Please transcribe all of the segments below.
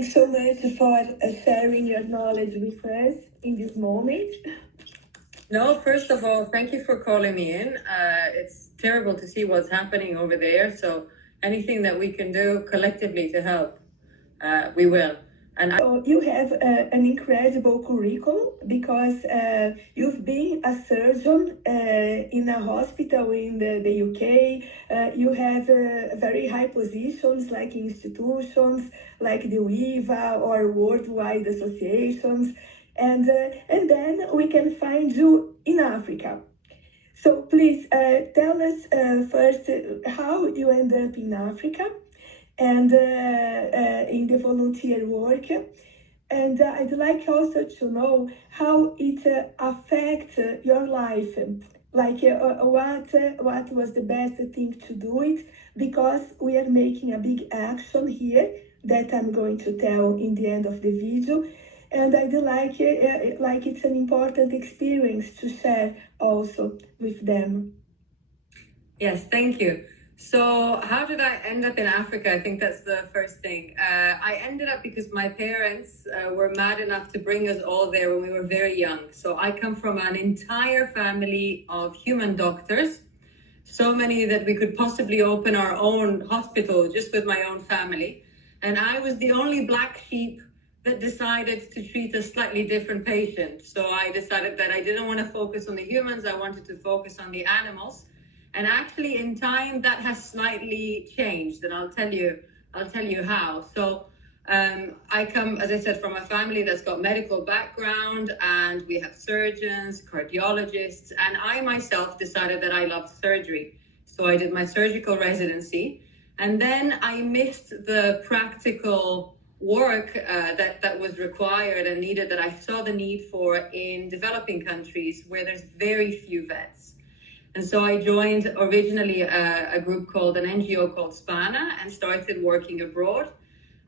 Thanks so much for sharing your knowledge with us in this moment. No, first of all, thank you for calling me in. It's terrible to see what's happening over there. So anything that we can do collectively to help, we will. And So you have an incredible curriculum because you've been a surgeon in a hospital in the UK. You have very high positions like institutions like the WEVA or worldwide associations. And then we can find you in Africa. So please tell us first how you end up in Africa and in the volunteer work. And I'd like also to know how it affects your life. Like what was the best thing to do it? Because we are making a big action here that I'm going to tell in the end of the video. And I'd like it's an important experience to share also with them. yes, thank you. So how did I end up in Africa? I think that's the first thing. I ended up because my parents were mad enough to bring us all there when we were very young. So I come from an entire family of human doctors, so many that we could possibly open our own hospital just with my own family. And I was the only black sheep that decided to treat a slightly different patient. So I decided that I didn't want to focus on the humans, I wanted to focus on the animals. And actually in time that has slightly changed, and I'll tell you how. So I come, as I said, from a family that's got medical background, and we have surgeons, cardiologists, and I myself decided that I loved surgery. So I did my surgical residency, and then I missed the practical work that was required and needed, that I saw the need for in developing countries where there's very few vets. And so I joined originally a group called an NGO called SPANA and started working abroad,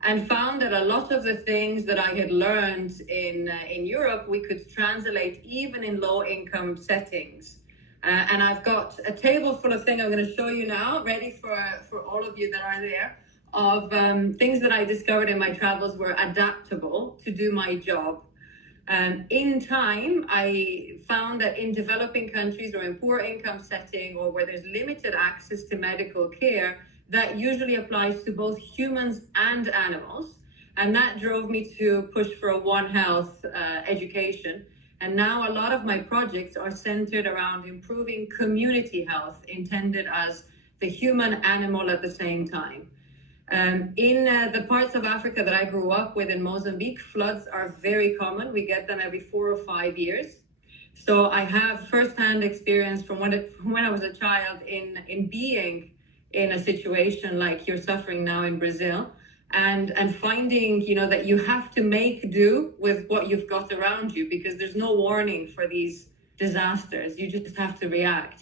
and found that a lot of the things that I had learned in Europe, we could translate even in low income settings. And I've got a table full of things I'm going to show you now, ready for all of you that are there, of things that I discovered in my travels were adaptable to do my job. In time, I found that in developing countries or in poor income setting, or where there's limited access to medical care, that usually applies to both humans and animals. And that drove me to push for a One Health education. And now a lot of my projects are centered around improving community health, intended as the human animal at the same time. In the parts of Africa that I grew up with in Mozambique, floods are very common. We get them every 4 or 5 years. So I have firsthand experience from when I was a child in being in a situation like you're suffering now in Brazil, and finding, that you have to make do with what you've got around you, because there's no warning for these disasters. You just have to react.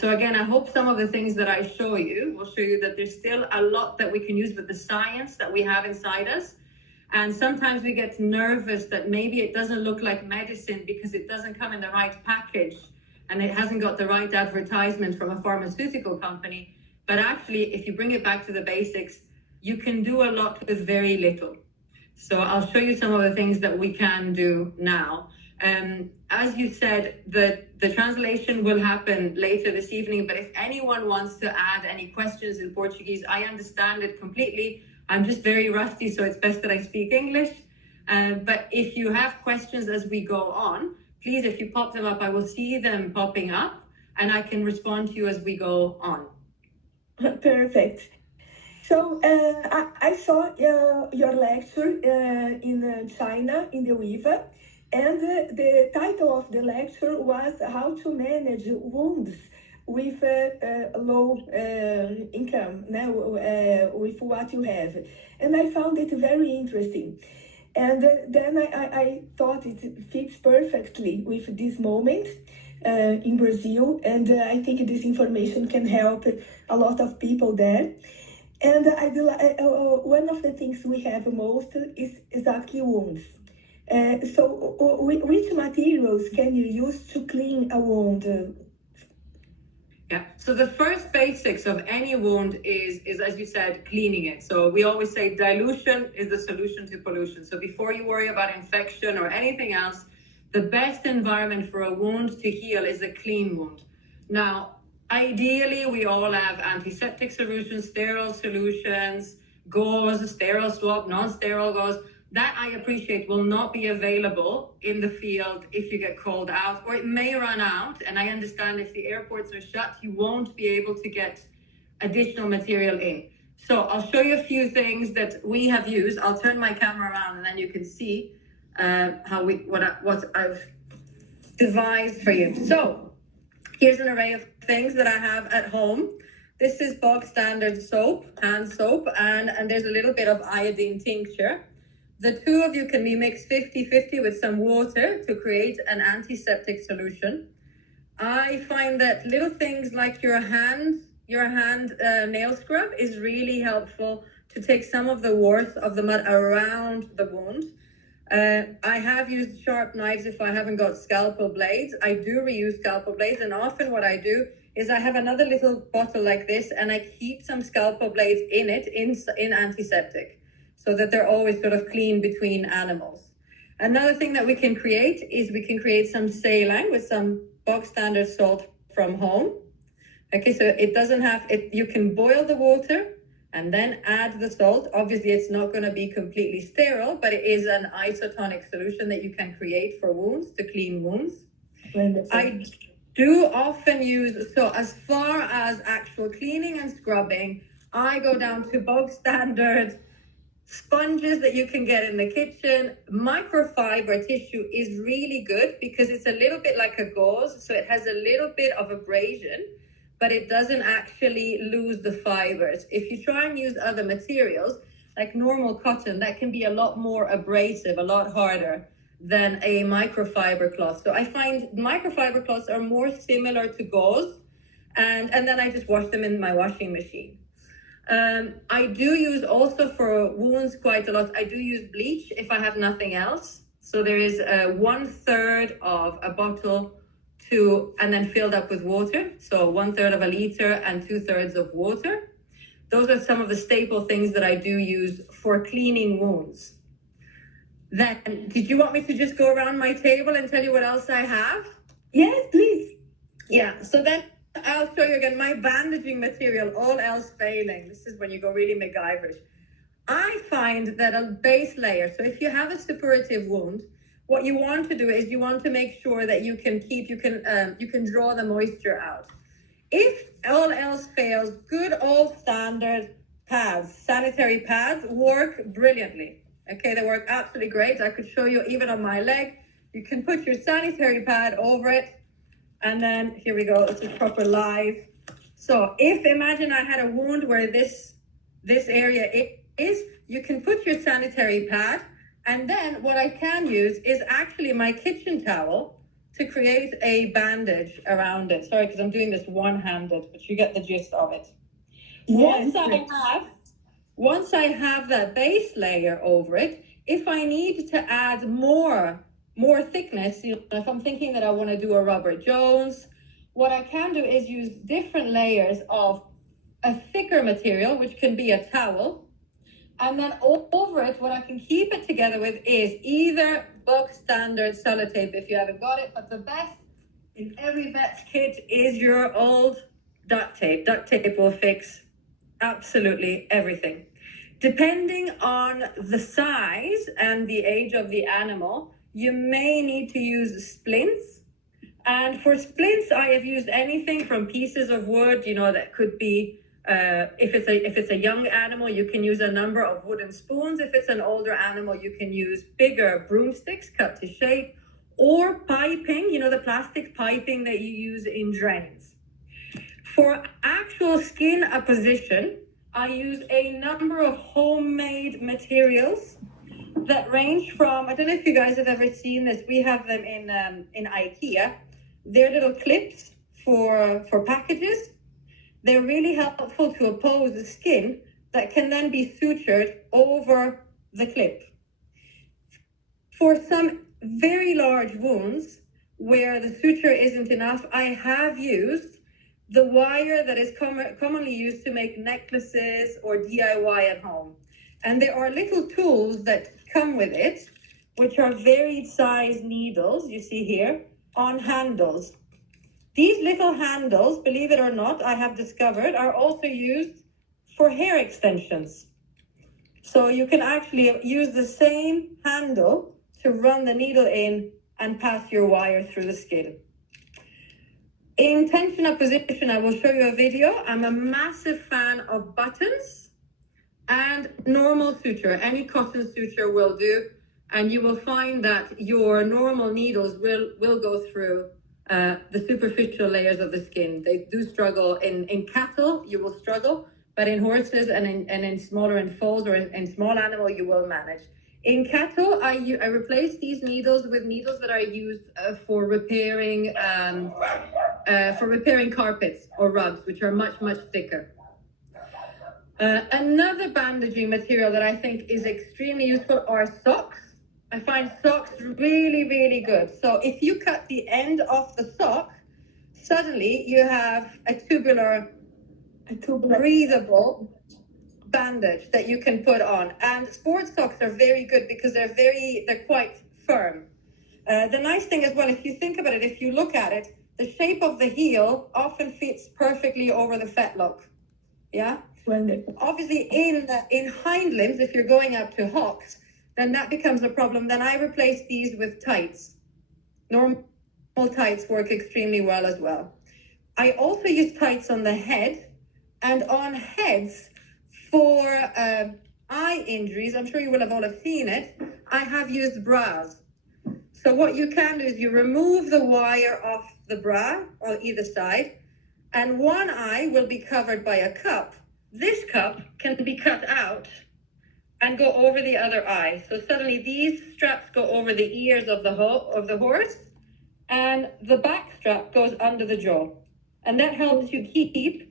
So again, I hope some of the things that I show you will show you that there's still a lot that we can use with the science that we have inside us. And sometimes we get nervous that maybe it doesn't look like medicine because it doesn't come in the right package and it hasn't got the right advertisement from a pharmaceutical company. But actually, if you bring it back to the basics, you can do a lot with very little. So I'll show you some of the things that we can do now. As you said, the translation will happen later this evening, but if anyone wants to add any questions in Portuguese, I understand it completely. I'm just very rusty, so it's best that I speak English. But if you have questions as we go on, please, if you pop them up, I will see them popping up, and I can respond to you as we go on. Perfect. So I saw your lecture in China, in the WEVA, and the title of the lecture was How to Manage Wounds with Low Income, with what you have. And I found it very interesting. And then I thought it fits perfectly with this moment in Brazil, and I think this information can help a lot of people there. And one of the things we have most is exactly wounds. So which materials can you use to clean a wound? Yeah. So the first basics of any wound is as you said, cleaning it. So we always say dilution is the solution to pollution. So before you worry about infection or anything else, the best environment for a wound to heal is a clean wound. Now, ideally, we all have antiseptic solutions, sterile solutions, gauze, sterile swab, non-sterile gauze. That I appreciate will not be available in the field if you get called out, or it may run out. And I understand if the airports are shut, you won't be able to get additional material in. So I'll show you a few things that we have used. I'll turn my camera around and then you can see what I've devised for you. So here's an array of things that I have at home. This is bog standard soap, hand soap, and there's a little bit of iodine tincture. The two of you can be mixed 50-50 with some water to create an antiseptic solution. I find that little things like your hand nail scrub is really helpful to take some of the warmth of the mud around the wound. I have used sharp knives if I haven't got scalpel blades. I do reuse scalpel blades, and often what I do is I have another little bottle like this and I keep some scalpel blades in it in antiseptic, so that they're always sort of clean between animals. Another thing that we can create is we can create some saline with some bog standard salt from home. Okay, so it doesn't have it. You can boil the water and then add the salt. Obviously, it's not going to be completely sterile, but it is an isotonic solution that you can create for wounds, to clean wounds. Wonderful. I do often use, so as far as actual cleaning and scrubbing, I go down to bog standard sponges that you can get in the kitchen. Microfiber tissue is really good because it's a little bit like a gauze, so it has a little bit of abrasion, but it doesn't actually lose the fibers. If you try and use other materials, like normal cotton, that can be a lot more abrasive, a lot harder than a microfiber cloth. So I find microfiber cloths are more similar to gauze, and then I just wash them in my washing machine. I do use also for wounds quite a lot. I do use bleach if I have nothing else. So there is 1/3 of a bottle and then filled up with water. So 1/3 of a liter and 2/3 of water. Those are some of the staple things that I do use for cleaning wounds. Then, did you want me to just go around my table and tell you what else I have? Yes, please. Yeah, so then I'll show you again my bandaging material, all else failing. This is when you go really MacGyverish. I find that a base layer, so if you have a suppurative wound, what you want to do is you want to make sure that you can draw the moisture out. If all else fails, good old standard pads, sanitary pads, work brilliantly. Okay, they work absolutely great. I could show you even on my leg. You can put your sanitary pad over it. And then here we go, this is proper live. So imagine I had a wound where this area is, you can put your sanitary pad, and then what I can use is actually my kitchen towel to create a bandage around it. Sorry, because I'm doing this one-handed, but you get the gist of it. Yes. Once I have that base layer over it, if I need to add more thickness, if I'm thinking that I want to do a Robert Jones, what I can do is use different layers of a thicker material, which can be a towel, and then over it, what I can keep it together with is either bog standard sellotape if you haven't got it, but the best in every vet's kit is your old duct tape. Duct tape will fix absolutely everything. Depending on the size and the age of the animal, you may need to use splints. And for splints, I have used anything from pieces of wood, that could be, if it's a young animal, you can use a number of wooden spoons. If it's an older animal, you can use bigger broomsticks cut to shape, or piping, the plastic piping that you use in drains. For actual skin apposition, I use a number of homemade materials that range from, I don't know if you guys have ever seen this, we have them in IKEA. They're little clips for packages. They're really helpful to oppose the skin that can then be sutured over the clip. For some very large wounds where the suture isn't enough, I have used the wire that is commonly used to make necklaces or DIY at home. And there are little tools that come with it, which are varied size needles, you see here, on handles. These little handles, believe it or not, I have discovered, are also used for hair extensions. So you can actually use the same handle to run the needle in and pass your wire through the skin. In tension up position, I will show you a video. I'm a massive fan of buttons and normal suture. Any cotton suture will do. And you will find that your normal needles will go through the superficial layers of the skin. They do struggle. In cattle, you will struggle. But in horses and in smaller and foals or in small animal, you will manage. In cattle, I replace these needles with needles that are used for repairing carpets or rugs, which are much, much thicker. Another bandaging material that I think is extremely useful are socks. I find socks really, really good. So if you cut the end off the sock, suddenly you have a tubular breathable bandage that you can put on. And sports socks are very good because they're quite firm. The nice thing as well, if you think about it, if you look at it, the shape of the heel often fits perfectly over the fetlock. Yeah. Wonderful. Obviously, in hind limbs, if you're going up to hocks, then that becomes a problem. Then I replace these with tights. Normal tights work extremely well as well. I also use tights on the head. And on heads, for eye injuries, I'm sure you will have all seen it, I have used bras. So what you can do is you remove the wire off the bra on either side, and one eye will be covered by a cup. This cup can be cut out and go over the other eye. So suddenly these straps go over the ears of the horse, and the back strap goes under the jaw. And that helps you keep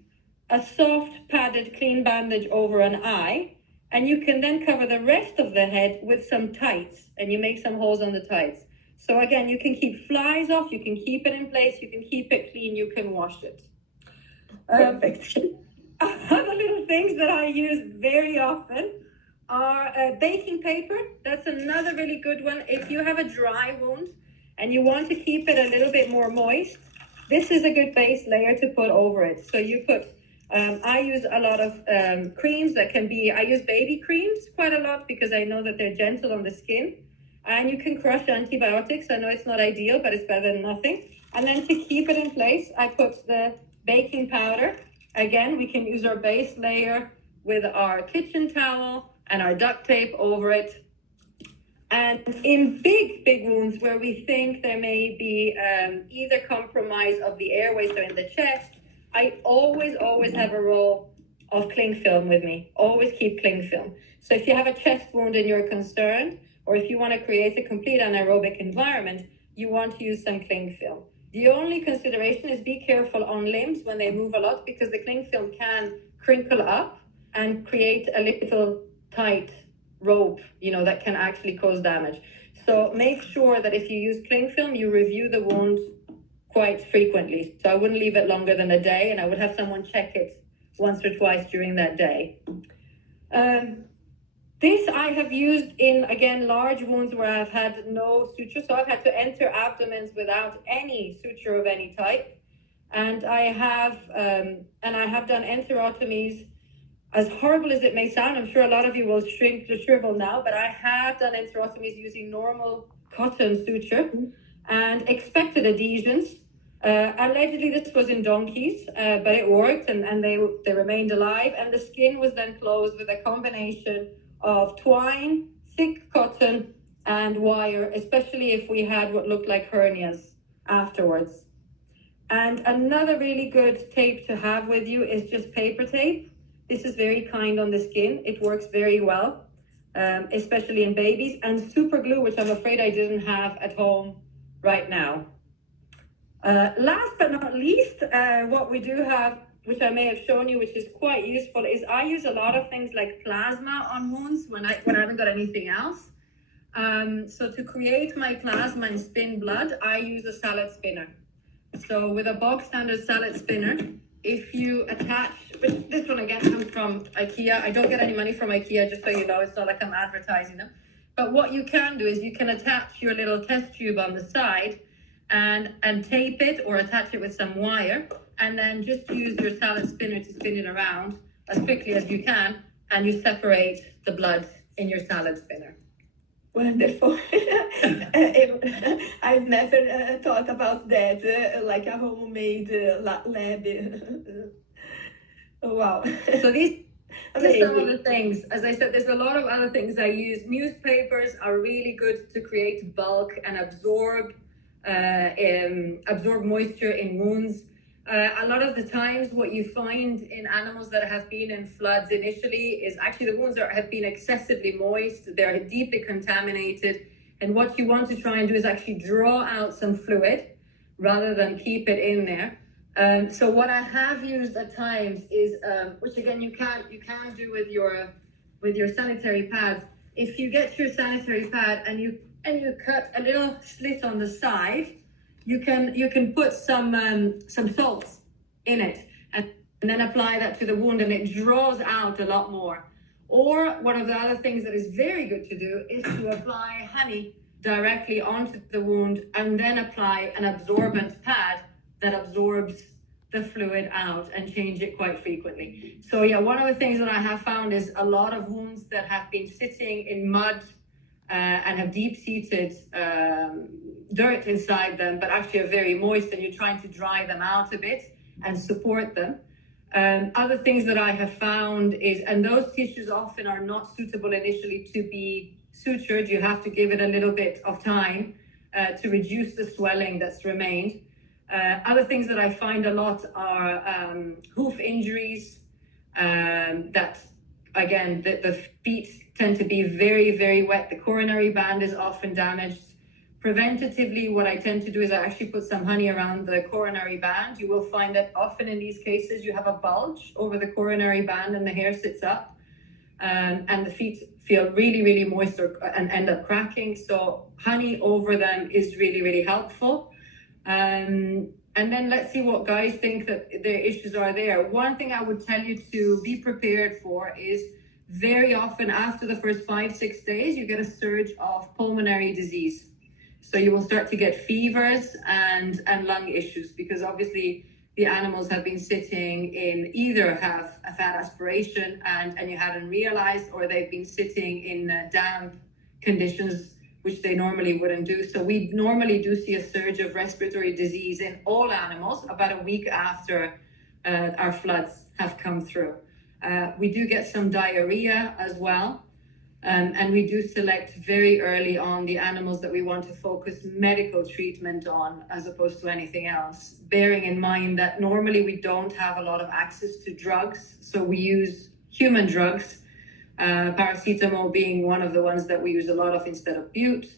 a soft, padded, clean bandage over an eye, and you can then cover the rest of the head with some tights, and you make some holes on the tights. So again, you can keep flies off, you can keep it in place, you can keep it clean, you can wash it. Perfect. Other little things that I use very often are baking paper. That's another really good one. If you have a dry wound and you want to keep it a little bit more moist, this is a good base layer to put over it. So you put I use a lot of creams that can be, I use baby creams quite a lot because I know that they're gentle on the skin. And you can crush antibiotics. I know it's not ideal, but it's better than nothing. And then to keep it in place, I put the baking powder. Again, we can use our base layer with our kitchen towel and our duct tape over it. And in big, big wounds where we think there may be either compromise of the airways or in the chest, I always have a roll of cling film with me. Always keep cling film. So if you have a chest wound and you're concerned, or if you want to create a complete anaerobic environment, you want to use some cling film. The only consideration is be careful on limbs when they move a lot, because the cling film can crinkle up and create a little tight rope, that can actually cause damage. So make sure that if you use cling film, you review the wound quite frequently. So I wouldn't leave it longer than a day, and I would have someone check it once or twice during that day. This I have used in, again, large wounds where I've had no suture. So I've had to enter abdomens without any suture of any type. And I have done enterotomies. As horrible as it may sound, I'm sure a lot of you will shrivel now, but I have done enterotomies using normal cotton suture and expected adhesions. Allegedly, this was in donkeys, but it worked, and they remained alive. And the skin was then closed with a combination of twine, thick cotton, and wire, especially if we had what looked like hernias afterwards. And another really good tape to have with you is just paper tape. This is very kind on the skin. It works very well, especially in babies. And super glue, which I'm afraid I didn't have at home right now. Last but not least, what we do have, which I may have shown you, which is quite useful, is I use a lot of things like plasma on wounds when I haven't got anything else. So to create my plasma and spin blood, I use a salad spinner. So with a bog standard salad spinner, if you attach, but this one again comes from IKEA. I don't get any money from IKEA, just so you know. It's not like I'm advertising them. But what you can do is you can attach your little test tube on the side and tape it or attach it with some wire, and then just use your salad spinner to spin it around as quickly as you can, and you separate the blood in your salad spinner. Wonderful. I've never thought about that, like a homemade lab. Wow. So these are some of the things. As I said, there's a lot of other things I use. Newspapers are really good to create bulk and absorb moisture in wounds. A lot of the times what you find in animals that have been in floods initially is actually the wounds have been excessively moist, they're deeply contaminated, and what you want to try and do is actually draw out some fluid rather than keep it in there. So what I have used at times is, which again you can do with your sanitary pads. If you get your sanitary pad and you cut a little slit on the side, you can put some salts in it and then apply that to the wound, and it draws out a lot more. Or one of the other things that is very good to do is to apply honey directly onto the wound and then apply an absorbent pad that absorbs the fluid out and change it quite frequently. So yeah, one of the things that I have found is a lot of wounds that have been sitting in mud and have deep-seated dirt inside them, but actually are very moist, and you're trying to dry them out a bit and support them. Other things that I have found is, and those tissues often are not suitable initially to be sutured, you have to give it a little bit of time to reduce the swelling that's remained. Other things that I find a lot are hoof injuries, that again, the feet tend to be very, very wet. The coronary band is often damaged. Preventatively, what I tend to do is I actually put some honey around the coronary band. You will find that often in these cases, you have a bulge over the coronary band and the hair sits up, and the feet feel really, really moist and end up cracking. So honey over them is really, really helpful. And then let's see what guys think that their issues are there. One thing I would tell you to be prepared for is very often after the first 5-6 days, you get a surge of pulmonary disease. So you will start to get fevers and lung issues, because obviously the animals have been sitting in, either have a fat aspiration and you hadn't realized, or they've been sitting in damp conditions, which they normally wouldn't do. So we normally do see a surge of respiratory disease in all animals about a week after our floods have come through. We do get some diarrhea as well. And we do select very early on the animals that we want to focus medical treatment on as opposed to anything else, bearing in mind that normally we don't have a lot of access to drugs. So we use human drugs, paracetamol being one of the ones that we use a lot of instead of bute.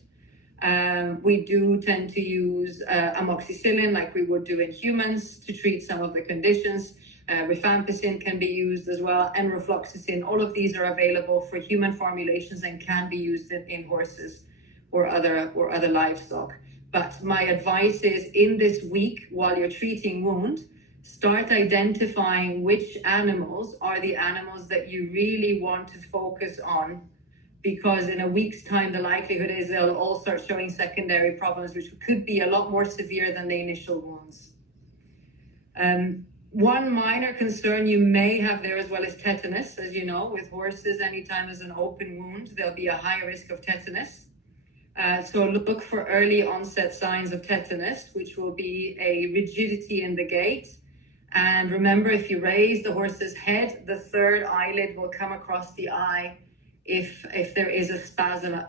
We do tend to use amoxicillin like we would do in humans to treat some of the conditions. Rifampicin can be used as well, and rofloxacin. All of these are available for human formulations and can be used in horses or other livestock. But my advice is, in this week, while you're treating wound, start identifying which animals are the animals that you really want to focus on, because in a week's time, the likelihood is they'll all start showing secondary problems, which could be a lot more severe than the initial wounds. One minor concern you may have there as well is tetanus. As you know, with horses, anytime there's an open wound, there'll be a high risk of tetanus. So look for early onset signs of tetanus, which will be a rigidity in the gait. And remember, if you raise the horse's head, the third eyelid will come across the eye if there is a spasm,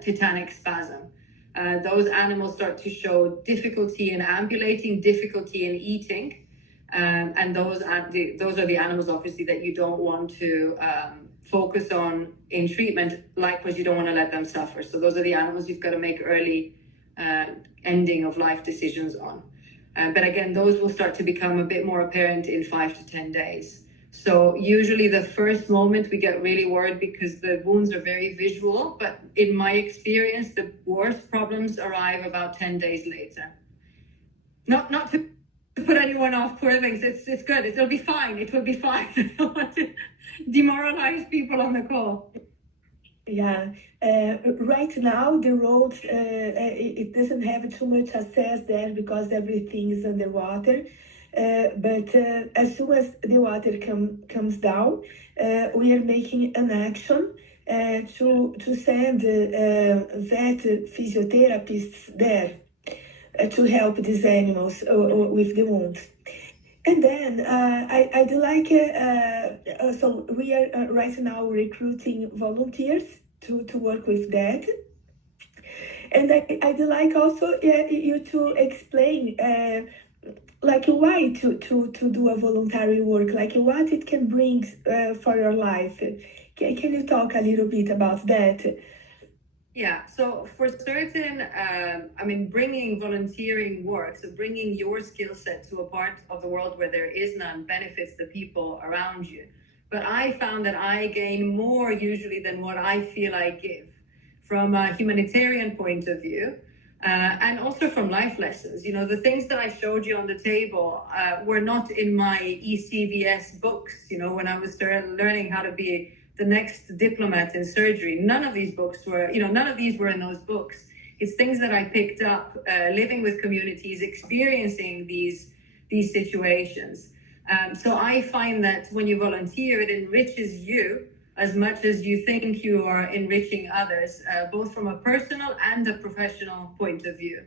tetanic spasm. Those animals start to show difficulty in ambulating, difficulty in eating. And those are the animals, obviously, that you don't want to focus on in treatment. Likewise, you don't want to let them suffer. So those are the animals you've got to make early ending of life decisions on. But again, those will start to become a bit more apparent in 5 to 10 days. So usually the first moment we get really worried because the wounds are very visual. But in my experience, the worst problems arrive about 10 days later. Not to put anyone off, poor things. It's good. It'll be fine. It will be fine. I don't want to demoralize people on the call. Yeah, right now the roads, it doesn't have too much access there because everything is underwater. But as soon as the water comes down, we are making an action to send vet physiotherapists there to help these animals with the wounds. And then I'd like, so we are right now recruiting volunteers to work with that. And I'd like also you to explain like why to do a voluntary work, like what it can bring for your life. Can you talk a little bit about that? Yeah, so for certain, I mean, bringing volunteering work, so bringing your skill set to a part of the world where there is none benefits the people around you. But I found that I gain more usually than what I feel I give from a humanitarian point of view. And also from life lessons. You know, the things that I showed you on the table were not in my ECVS books, you know, when I was learning how to be the next diplomat in surgery. None of these books were, you know, none of these were in those books. It's things that I picked up living with communities, experiencing these situations. So I find that when you volunteer, it enriches you as much as you think you are enriching others, both from a personal and a professional point of view.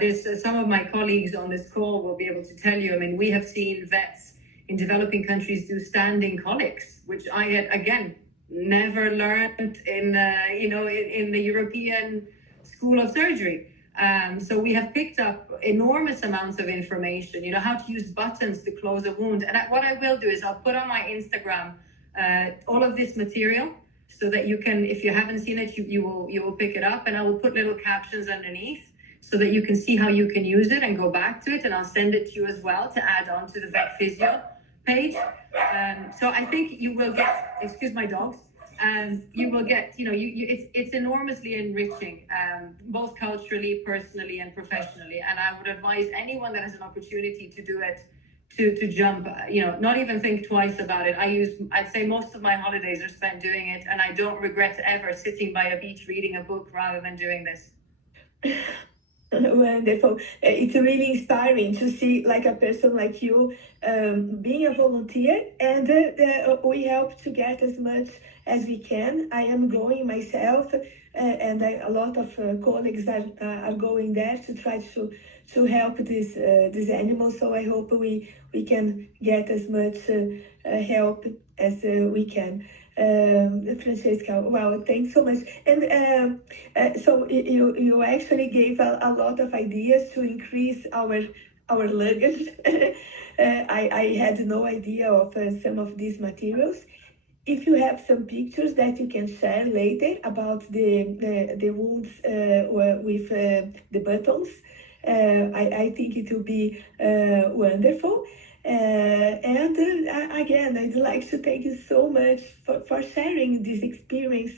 There's some of my colleagues on this call will be able to tell you, I mean, we have seen vets in developing countries do standing colics, which I had, again, never learned in, in the European School of Surgery. So we have picked up enormous amounts of information, you know, how to use buttons to close a wound. And what I will do is I'll put on my Instagram all of this material so that you can, if you haven't seen it, you will pick it up, and I will put little captions underneath so that you can see how you can use it and go back to it, and I'll send it to you as well to add on to the Vet Physio page. So I think you will get, excuse my dogs, you will get, you know, it's enormously enriching, both culturally, personally, and professionally. And I would advise anyone that has an opportunity to do it to jump, you know, not even think twice about it. I'd say most of my holidays are spent doing it, and I don't regret ever sitting by a beach reading a book rather than doing this. Wonderful. It's really inspiring to see like a person like you being a volunteer, and we help to get as much as we can. I am going myself, and a lot of colleagues are going there to try to help these animals. So I hope we can get as much help as we can. Francesca, wow, thanks so much. And so you actually gave a lot of ideas to increase our luggage. I had no idea of some of these materials. If you have some pictures that you can share later about the wounds with the buttons, I think it will be wonderful. And again, I'd like to thank you so much for sharing this experience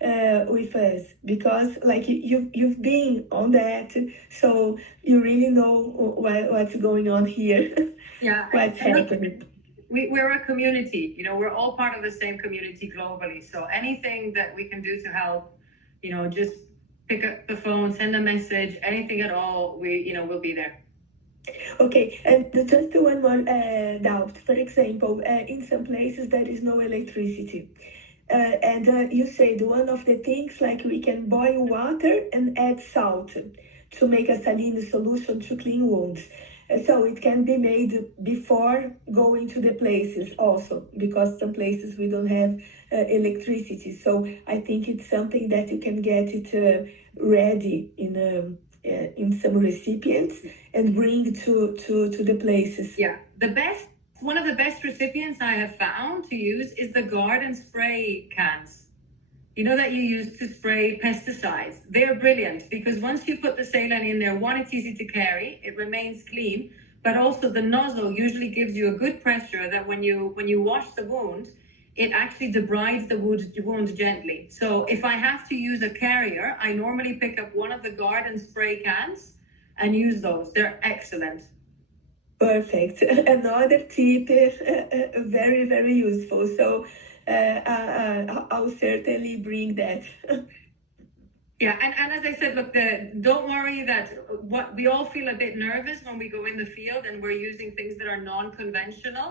with us, because like you've been on that, so you really know what's going on here. Yeah, what's happening. We're a community, you know, we're all part of the same community globally. So anything that we can do to help, you know, just pick up the phone, send a message, anything at all, we'll be there. Okay, and just one more doubt. For example, in some places there is no electricity. And you said one of the things, like we can boil water and add salt to make a saline solution to clean wounds. So it can be made before going to the places also, because some places we don't have electricity. So I think it's something that you can get it ready in some recipients and bring to the places. Yeah, one of the best recipients I have found to use is the garden spray cans. You know, that you use to spray pesticides. They're brilliant because once you put the saline in there, one, it's easy to carry, it remains clean, but also the nozzle usually gives you a good pressure that when you wash the wound, it actually debrides the wound gently. So if I have to use a carrier, I normally pick up one of the garden spray cans and use those. They're excellent. Perfect. Another tip, very, very useful. So I'll certainly bring that. Yeah, and as I said, look, don't worry that what we all feel a bit nervous when we go in the field and we're using things that are non-conventional.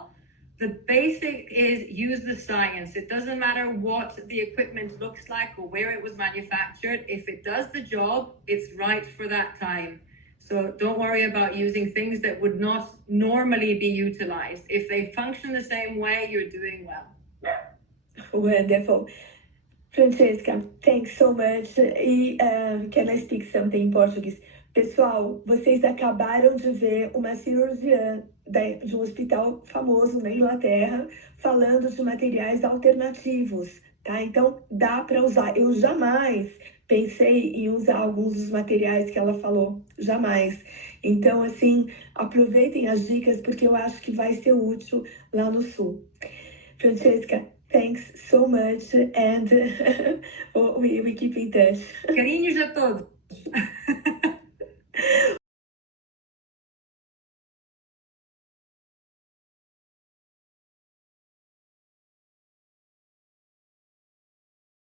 The basic is use the science. It doesn't matter what the equipment looks like or where it was manufactured. If it does the job, it's right for that time. So don't worry about using things that would not normally be utilized. If they function the same way, you're doing well. Wonderful. Francesca, thanks so much. Can I speak something in português? Pessoal, vocês acabaram de ver uma cirurgiã de um hospital famoso na Inglaterra falando de materiais alternativos, tá? Então, dá para usar. Eu jamais pensei em usar alguns dos materiais que ela falou, jamais. Então, assim, aproveitem as dicas porque eu acho que vai ser útil lá no Sul. Francesca, thanks so much, and we keep in touch. Carinhos a todos.